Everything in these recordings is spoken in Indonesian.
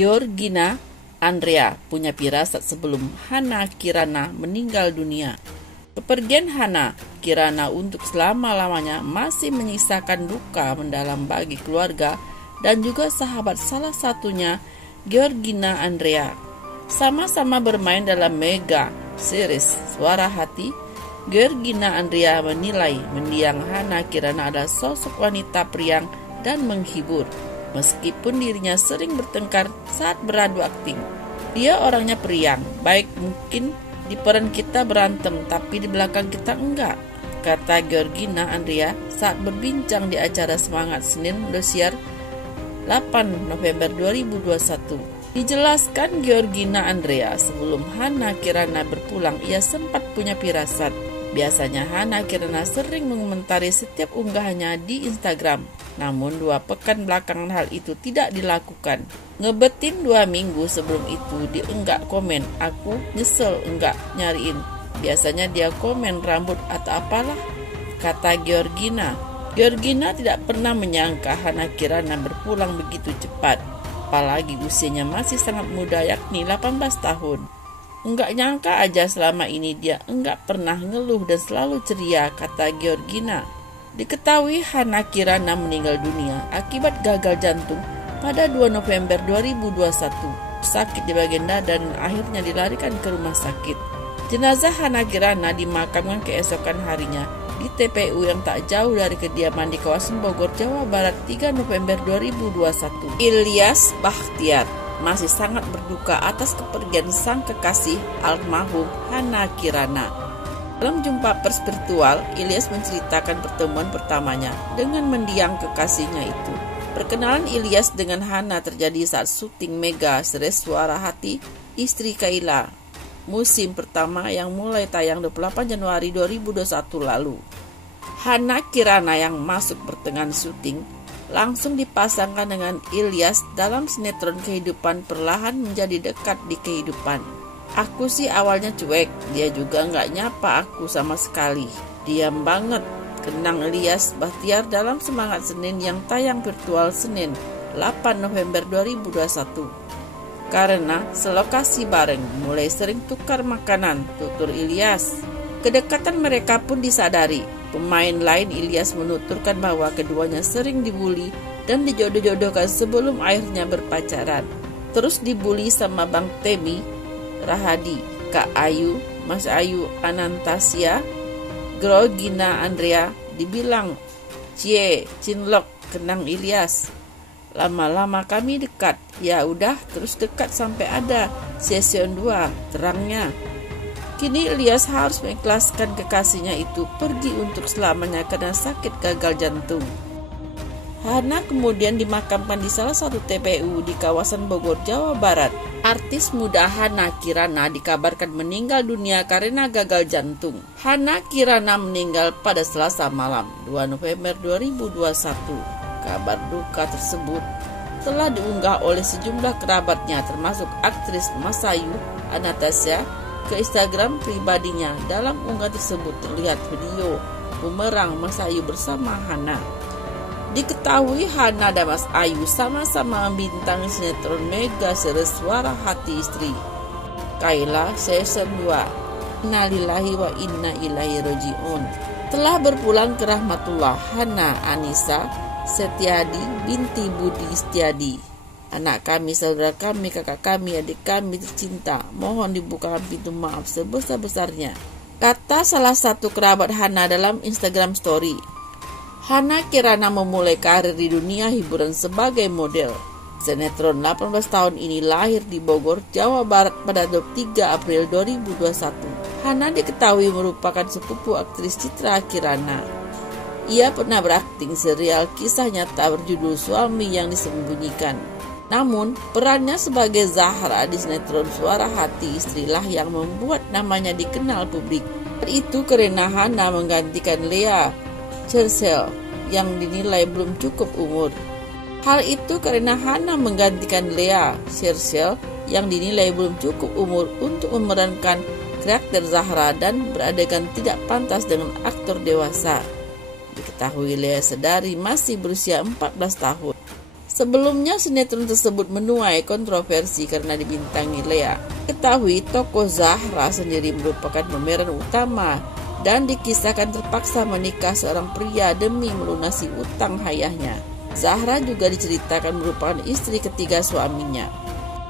Georgina Andrea punya firasat sebelum Hana Kirana meninggal dunia. Kepergian Hana Kirana untuk selama-lamanya masih menyisakan duka mendalam bagi keluarga dan juga sahabat, salah satunya Georgina Andrea. Sama-sama bermain dalam mega series Suara Hati, Georgina Andrea menilai mendiang Hana Kirana adalah sosok wanita periang dan menghibur. Meskipun dirinya sering bertengkar saat beradu akting, dia orangnya periang, baik mungkin di peran kita berantem, tapi di belakang kita enggak, kata Georgina Andrea saat berbincang di acara Semangat Senin Indosiar 8 November 2021. Dijelaskan Georgina Andrea, sebelum Hana Kirana berpulang, ia sempat punya firasat. Biasanya Hana Kirana sering mengomentari setiap unggahannya di Instagram. Namun 2 pekan belakangan hal itu tidak dilakukan. Ngebetin 2 minggu sebelum itu dia enggak komen, aku nyesel enggak nyariin. Biasanya dia komen rambut atau apalah, kata Georgina. Georgina tidak pernah menyangka Hana Kirana berpulang begitu cepat. Apalagi usianya masih sangat muda, yakni 18 tahun. Enggak nyangka aja selama ini dia enggak pernah ngeluh dan selalu ceria, kata Georgina. Diketahui Hana Kirana meninggal dunia akibat gagal jantung pada 2 November 2021. Sakit di bagian dada dan akhirnya dilarikan ke rumah sakit. Jenazah Hana Kirana dimakamkan keesokan harinya di TPU yang tak jauh dari kediaman di kawasan Bogor, Jawa Barat 3 November 2021. Ilyas Bakhtiar masih sangat berduka atas kepergian sang kekasih almarhum Hana Kirana. Dalam jumpa pers virtual, Ilyas menceritakan pertemuan pertamanya dengan mendiang kekasihnya itu. Perkenalan Ilyas dengan Hana terjadi saat syuting mega series Suara Hati Istri Kaila, musim pertama yang mulai tayang 28 Januari 2021 lalu. Hana Kirana yang masuk pertengahan syuting langsung dipasangkan dengan Ilyas dalam sinetron Kehidupan Perlahan Menjadi Dekat di Kehidupan. Aku sih awalnya cuek, dia juga nggak nyapa aku sama sekali. Diam banget, kenang Ilyas Bakhtiar dalam Semangat Senin yang tayang virtual Senin 8 November 2021. Karena selokasi bareng, mulai sering tukar makanan, tutur Ilyas. Kedekatan mereka pun disadari. Pemain lain Ilyas menuturkan bahwa keduanya sering dibully dan dijodoh-jodohkan sebelum akhirnya berpacaran. Terus dibully sama Bang Temi Rahadi, Kak Ayu, Mas Ayu Anantasia, Georgina Andrea dibilang cie, cinlok, kenang Ilyas. Lama-lama kami dekat, ya udah terus dekat sampai ada season 2, terangnya. Kini Ilyas harus mengikhlaskan kekasihnya itu pergi untuk selamanya karena sakit gagal jantung. Hana kemudian dimakamkan di salah satu TPU di kawasan Bogor, Jawa Barat. Artis muda Hana Kirana dikabarkan meninggal dunia karena gagal jantung. Hana Kirana meninggal pada Selasa malam, 2 November 2021. Kabar duka tersebut telah diunggah oleh sejumlah kerabatnya termasuk aktris Masayu Anastasia ke Instagram pribadinya. Dalam unggahan tersebut terlihat video bumerang Masayu bersama Hana. Diketahui Hana dan Mas Ayu sama-sama membintangi sinetron mega series Suara Hati Istri Kaila season 2. Innalillahi wa inna ilaihi rajiun. Telah berpulang ke rahmatullah Hana Anissa Setiadi binti Budi Setiadi. Anak kami, saudara kami, kakak kami, adik kami tercinta, mohon dibukakan pintu maaf sebesar-besarnya, kata salah satu kerabat Hana dalam Instagram story. Hana Kirana memulai karir di dunia hiburan sebagai model. Sinetron 18 tahun ini lahir di Bogor, Jawa Barat pada 23 April 2021. Hana diketahui merupakan sepupu aktris Citra Kirana. Ia pernah berakting serial kisah nyata berjudul Suami yang Disembunyikan. Namun, perannya sebagai Zahra di sinetron Suara Hati Istrilah yang membuat namanya dikenal publik. Itu karena Hana menggantikan Lea Chercel yang dinilai belum cukup umur. Hal itu karena Hana menggantikan Lea Chercel yang dinilai belum cukup umur untuk memerankan karakter Zahra dan beradegan tidak pantas dengan aktor dewasa. Diketahui Lea Sedari masih berusia 14 tahun. Sebelumnya sinetron tersebut menuai kontroversi karena dibintangi Lea. Ketahui tokoh Zahra sendiri merupakan pemeran utama dan dikisahkan terpaksa menikah seorang pria demi melunasi utang ayahnya. Zahra juga diceritakan merupakan istri ketiga suaminya.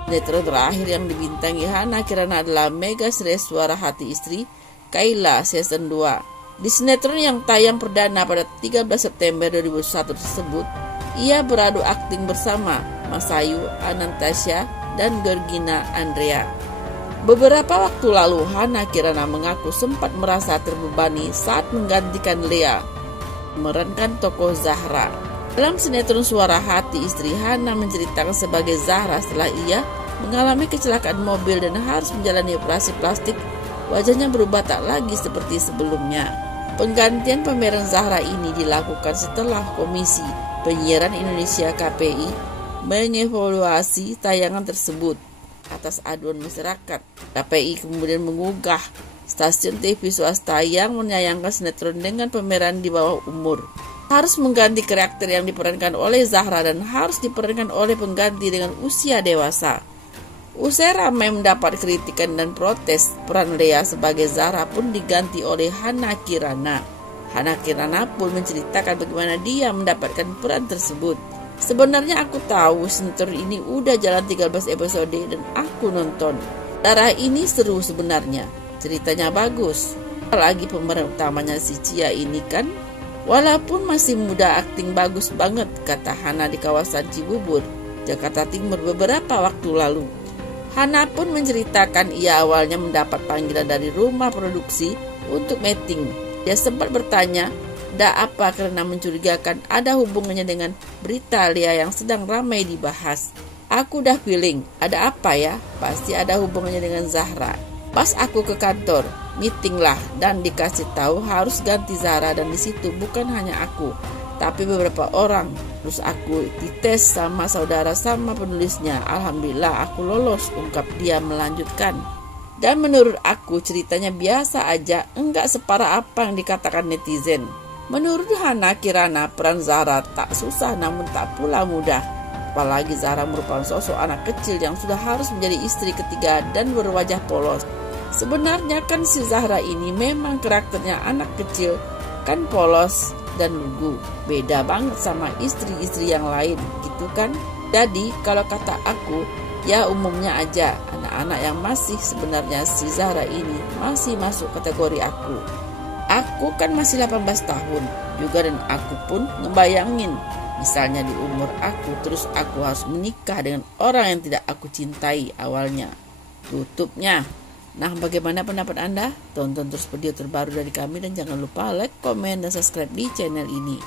Sinetron terakhir yang dibintangi Hana Kirana adalah Mega Series Suara Hati Istri Kaila Season 2. Di sinetron yang tayang perdana pada 13 September 2001 tersebut, ia beradu akting bersama Masayu Anastasia dan Georgina Andrea. Beberapa waktu lalu, Hana Kirana mengaku sempat merasa terbebani saat menggantikan Lea memerankan tokoh Zahra. Dalam sinetron Suara Hati Istri, Hana menceritakan sebagai Zahra setelah ia mengalami kecelakaan mobil dan harus menjalani operasi plastik, wajahnya berubah tak lagi seperti sebelumnya. Penggantian pemeran Zahra ini dilakukan setelah Komisi Penyiaran Indonesia KPI mengevaluasi tayangan tersebut atas aduan masyarakat. KPI kemudian mengugah stasiun TV swasta yang menayangkan sinetron dengan pemeran di bawah umur harus mengganti karakter yang diperankan oleh Zahra dan harus diperankan oleh pengganti dengan usia dewasa. Usai ramai mendapat kritikan dan protes, peran Lea sebagai Zahra pun diganti oleh Hana Kirana. Hana Kirana pun menceritakan bagaimana dia mendapatkan peran tersebut. Sebenarnya aku tahu sinetron ini udah jalan 13 episode dan aku nonton. Darah ini seru sebenarnya, ceritanya bagus. Apalagi pemeran utamanya si Cia ini kan. Walaupun masih muda, akting bagus banget, kata Hana di kawasan Cibubur, Jakarta Timur beberapa waktu lalu. Hana pun menceritakan ia awalnya mendapat panggilan dari rumah produksi untuk mating. Dia sempat bertanya, "Da apa?" karena mencurigakan ada hubungannya dengan berita Lea yang sedang ramai dibahas. Aku udah feeling, ada apa ya? Pasti ada hubungannya dengan Zahra. Pas aku ke kantor, meeting lah dan dikasih tahu harus ganti Zahra dan di situ bukan hanya aku, tapi beberapa orang. Terus aku dites sama saudara sama penulisnya. Alhamdulillah aku lolos, ungkap dia melanjutkan. Dan menurut aku ceritanya biasa aja, enggak separah apa yang dikatakan netizen. Menurut Hana Kirana, peran Zahra tak susah namun tak pula mudah. Apalagi Zahra merupakan sosok anak kecil yang sudah harus menjadi istri ketiga dan berwajah polos. Sebenarnya kan si Zahra ini memang karakternya anak kecil, kan polos dan lugu. Beda banget sama istri-istri yang lain, gitu kan? Jadi kalau kata aku, ya umumnya aja anak-anak yang masih, sebenarnya si Zahra ini masih masuk kategori aku. Aku kan masih 18 tahun juga dan aku pun ngebayangin misalnya di umur aku terus aku harus menikah dengan orang yang tidak aku cintai awalnya. Tutupnya. Nah, bagaimana pendapat Anda? Tonton terus video terbaru dari kami dan jangan lupa like, komen, dan subscribe di channel ini.